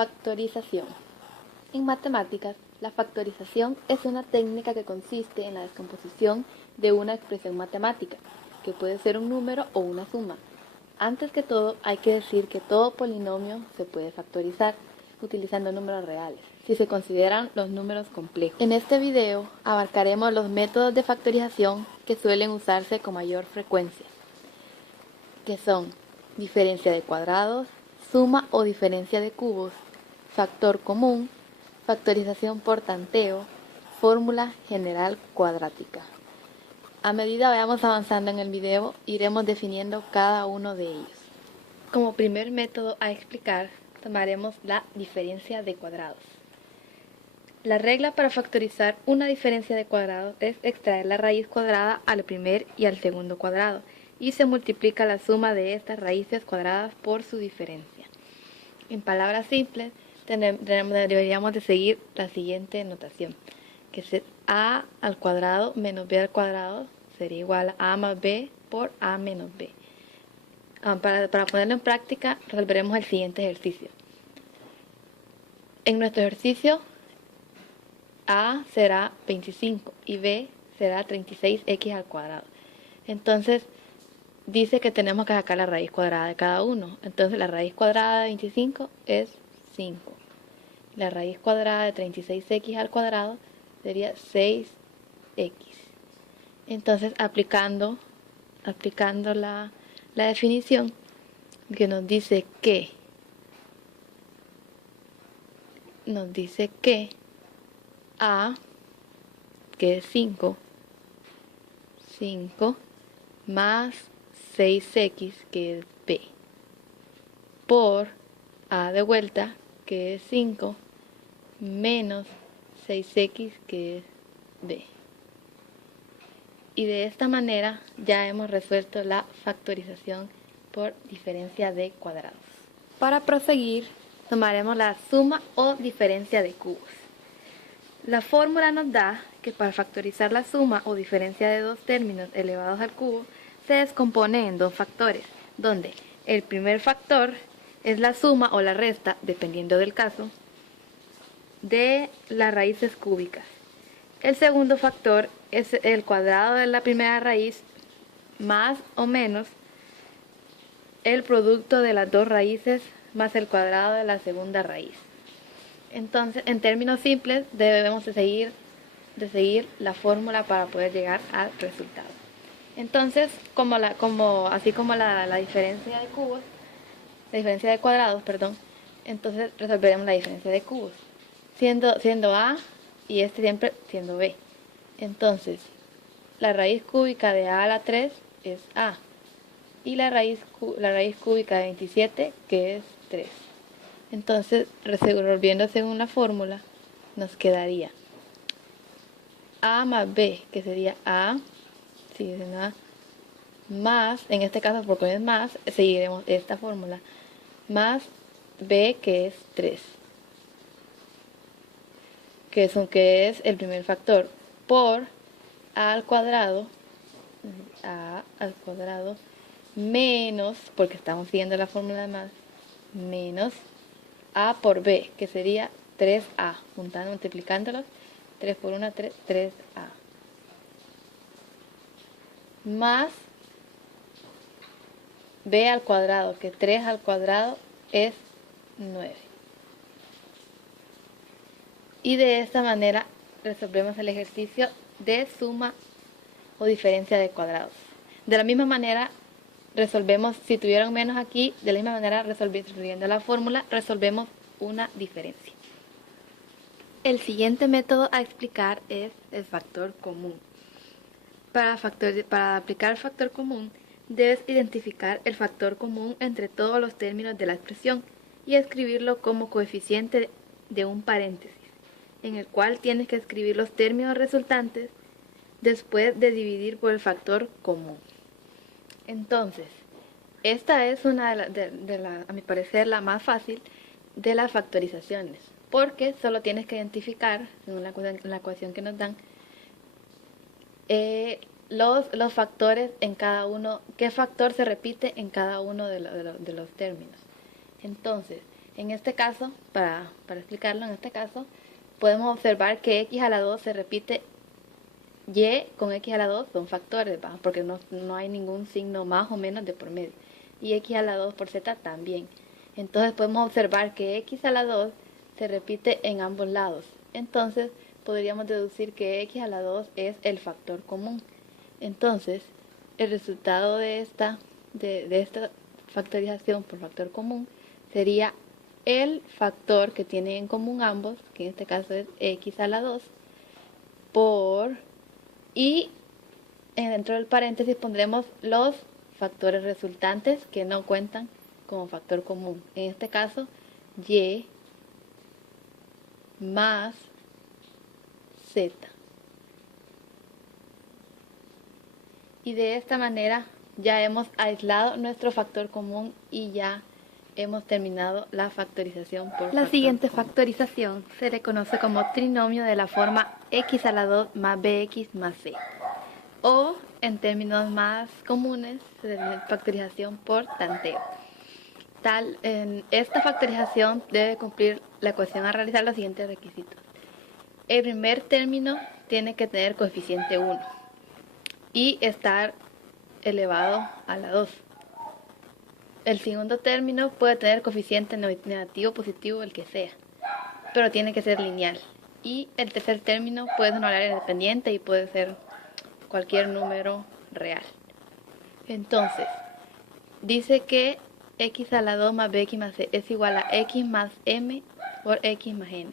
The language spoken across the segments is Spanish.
Factorización. En matemáticas, la factorización es una técnica que consiste en la descomposición de una expresión matemática, que puede ser un número o una suma. Antes que todo, hay que decir que todo polinomio se puede factorizar utilizando números reales, si se consideran los números complejos. En este video abarcaremos los métodos de factorización que suelen usarse con mayor frecuencia, que son diferencia de cuadrados, suma o diferencia de cubos, factor común, factorización por tanteo, fórmula general cuadrática. A medida vayamos avanzando en el video, iremos definiendo cada uno de ellos. Como primer método a explicar, tomaremos la diferencia de cuadrados. La regla para factorizar una diferencia de cuadrados es extraer la raíz cuadrada al primer y al segundo cuadrado, y se multiplica la suma de estas raíces cuadradas por su diferencia. En palabras simples, deberíamos de seguir la siguiente notación, que es a al cuadrado menos b al cuadrado sería igual a más b por a menos b. Para ponerlo en práctica, resolveremos el siguiente ejercicio. En nuestro ejercicio, a será 25 y b será 36x al cuadrado. Entonces, dice que tenemos que sacar la raíz cuadrada de cada uno. Entonces, la raíz cuadrada de 25 es 5. La raíz cuadrada de 36x al cuadrado sería 6x. Entonces, aplicando la definición que nos dice que a, que es 5 más 6x, que es b, por a de vuelta, que es 5, menos 6x, que es b. Y de esta manera ya hemos resuelto la factorización por diferencia de cuadrados. Para proseguir, tomaremos la suma o diferencia de cubos. La fórmula nos da que para factorizar la suma o diferencia de dos términos elevados al cubo, se descompone en dos factores, donde el primer factor es la suma o la resta, dependiendo del caso, de las raíces cúbicas. El segundo factor es el cuadrado de la primera raíz más o menos el producto de las dos raíces más el cuadrado de la segunda raíz. Entonces, en términos simples, debemos de seguir la fórmula para poder llegar al resultado. Entonces, así como la diferencia de cubos, la diferencia de cuadrados, entonces resolveremos la diferencia de cubos, siendo a y siempre siendo b. Entonces, la raíz cúbica de a a la 3 es a, y la raíz cúbica de 27, que es 3. Entonces, resolviendo según la fórmula, nos quedaría a más b, que sería a, más, en este caso porque es más, seguiremos esta fórmula, más b, que es 3, que es el primer factor, por a al cuadrado, menos, porque estamos siguiendo la fórmula de más, menos a por b, que sería 3a, multiplicándolos, 3 por 1, 3a, más b al cuadrado, que 3 al cuadrado es 9. Y de esta manera resolvemos el ejercicio de suma o diferencia de cuadrados. De la misma manera resolvemos, si tuvieron menos aquí, de la misma manera resolviendo la fórmula, resolvemos una diferencia. El siguiente método a explicar es el factor común. Para aplicar el factor común, debes identificar el factor común entre todos los términos de la expresión y escribirlo como coeficiente de un paréntesis, en el cual tienes que escribir los términos resultantes después de dividir por el factor común. Entonces, esta es una a mi parecer, la más fácil de las factorizaciones, porque solo tienes que identificar, en la ecuación que nos dan, los factores en cada uno, qué factor se repite en cada uno de los términos. Entonces, En este caso, para explicarlo, en este caso, podemos observar que x a la 2 se repite y con x a la 2 son factores, ¿va? Porque no hay ningún signo más o menos de por medio. Y x a la 2 por z también. Entonces podemos observar que x a la 2 se repite en ambos lados. Entonces podríamos deducir que x a la 2 es el factor común. Entonces el resultado de esta factorización por factor común sería el factor que tienen en común ambos, que en este caso es x a la 2, por, y dentro del paréntesis pondremos los factores resultantes que no cuentan como factor común. En este caso, y más z. Y de esta manera ya hemos aislado nuestro factor común y ya hemos terminado la factorización por La siguiente común. factorización se le conoce como trinomio de la forma x a la 2 más bx más c. O en términos más comunes, factorización por tanteo. En esta factorización debe cumplir la ecuación a realizar los siguientes requisitos. El primer término tiene que tener coeficiente 1 y estar elevado a la 2. El segundo término puede tener coeficiente negativo, positivo, el que sea, pero tiene que ser lineal. Y el tercer término puede ser un área independiente y puede ser cualquier número real. Entonces, dice que x a la 2 más bx más c es igual a x más m por x más n,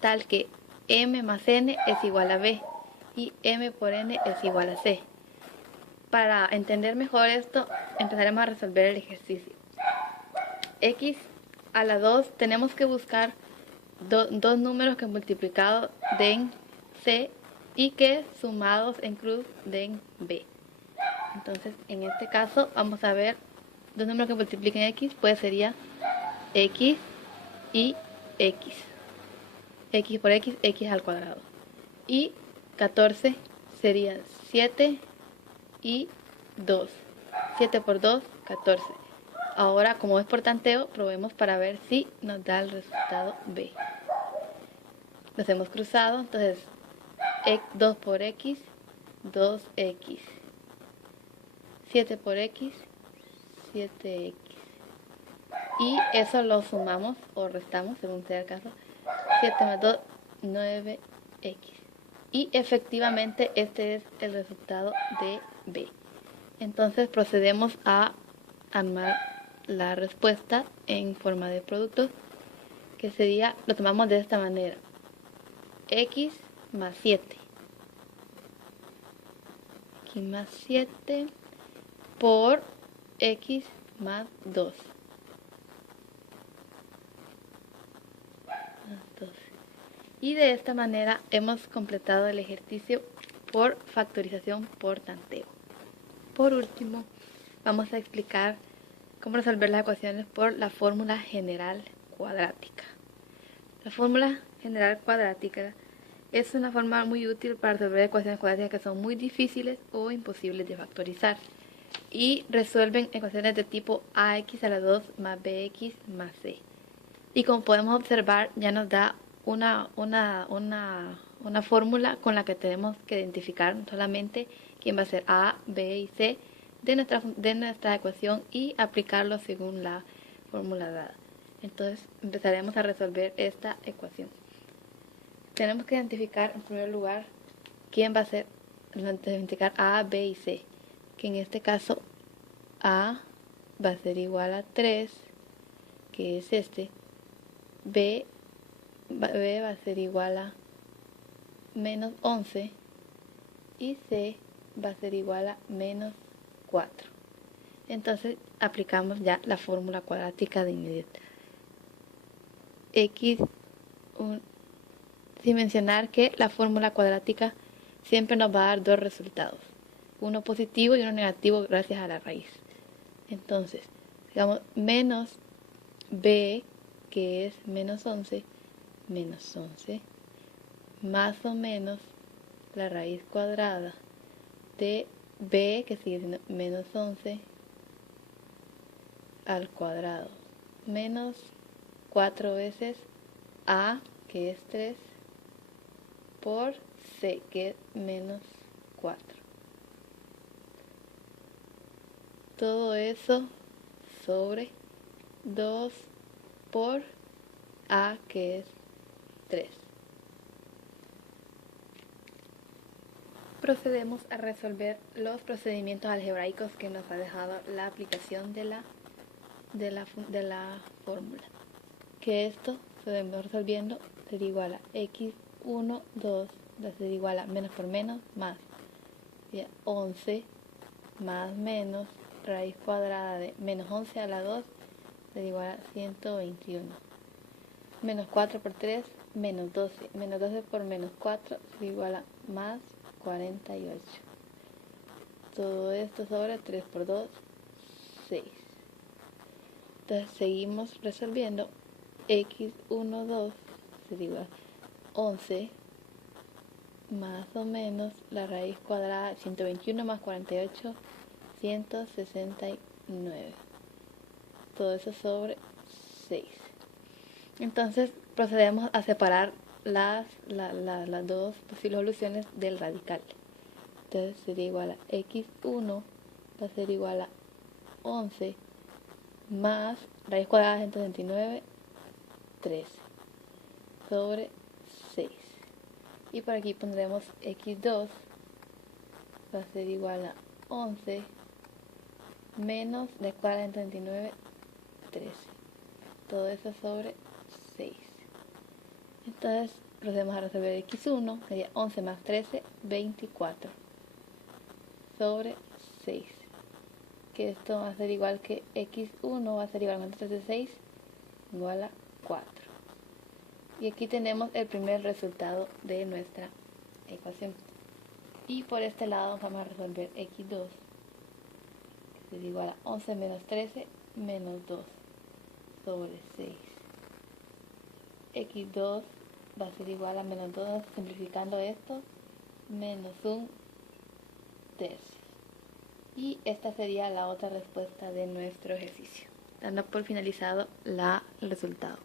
tal que m más n es igual a b y m por n es igual a c. Para entender mejor esto, empezaremos a resolver el ejercicio. X a la 2 tenemos que buscar dos números que multiplicados den c y que sumados en cruz den b. Entonces, en este caso, vamos a ver dos números que multipliquen x, pues sería x y x. X por x, x al cuadrado. Y 14 sería 7 y 2. 7 por 2, 14. Ahora, como es por tanteo, probemos para ver si nos da el resultado b. Los hemos cruzado, entonces 2 por x, 2x. 7 por x, 7x. Y eso lo sumamos o restamos, según sea el caso. 7 más 2, 9x. Y efectivamente este es el resultado de b. Entonces procedemos a armar la respuesta en forma de productos, que sería, lo tomamos de esta manera: x más 7. X más 7 por x más 2. Y de esta manera hemos completado el ejercicio por factorización por tanteo. Por último, vamos a explicar cómo resolver las ecuaciones por la fórmula general cuadrática. La fórmula general cuadrática es una forma muy útil para resolver ecuaciones cuadráticas que son muy difíciles o imposibles de factorizar, y resuelven ecuaciones de tipo ax a la 2 más bx más c. Y como podemos observar, ya nos da una fórmula con la que tenemos que identificar solamente quién va a ser a, b y c de nuestra ecuación y aplicarlo según la fórmula dada. Entonces empezaremos a resolver esta ecuación. Tenemos que identificar en primer lugar quién va a ser, identificar a, b y c, que en este caso a va a ser igual a 3, que es este. B va a ser igual a menos 11 y C va a ser igual a menos 4. Entonces aplicamos ya la fórmula cuadrática de inmediato. Sin mencionar que la fórmula cuadrática siempre nos va a dar dos resultados, uno positivo y uno negativo gracias a la raíz. Entonces, digamos, menos b, que es menos 11, más o menos la raíz cuadrada de b, que sigue siendo menos 11 al cuadrado, menos 4 veces A, que es 3, por C, que es menos 4. Todo eso sobre 2 por A, que es 3. Procedemos a resolver los procedimientos algebraicos que nos ha dejado la aplicación de la fórmula. Que esto se vemos resolviendo sería igual a x1, 2, va a ser igual a menos por menos, más 11, más menos, raíz cuadrada de menos 11 a la 2, sería igual a 121. Menos 4 por 3, menos 12. Menos 12 por menos 4 sería igual a más 48. Todo esto sobre 3 por 2, 6. Entonces seguimos resolviendo. x1, 2 sería igual a 11 más o menos la raíz cuadrada de 121 más 48, 169. Todo eso sobre 6. Entonces procedemos a separar las dos posibles soluciones del radical. Entonces sería igual a x1 va a ser igual a 11 más raíz cuadrada de 169, 13 sobre 6. Y por aquí pondremos x2 va a ser igual a 11 menos raíz cuadrada de 139, 13. Todo eso sobre 6. Entonces procedemos a resolver x1, sería 11 más 13, 24 sobre 6. Que esto va a ser igual que x1 va a ser igual a 36 igual a 4. Y aquí tenemos el primer resultado de nuestra ecuación. Y por este lado vamos a resolver x2, que es igual a 11 menos 13 menos 2 sobre 6. x2 va a ser igual a menos 2, simplificando esto, menos 1 tercio. Y esta sería la otra respuesta de nuestro ejercicio, dando por finalizado el resultado.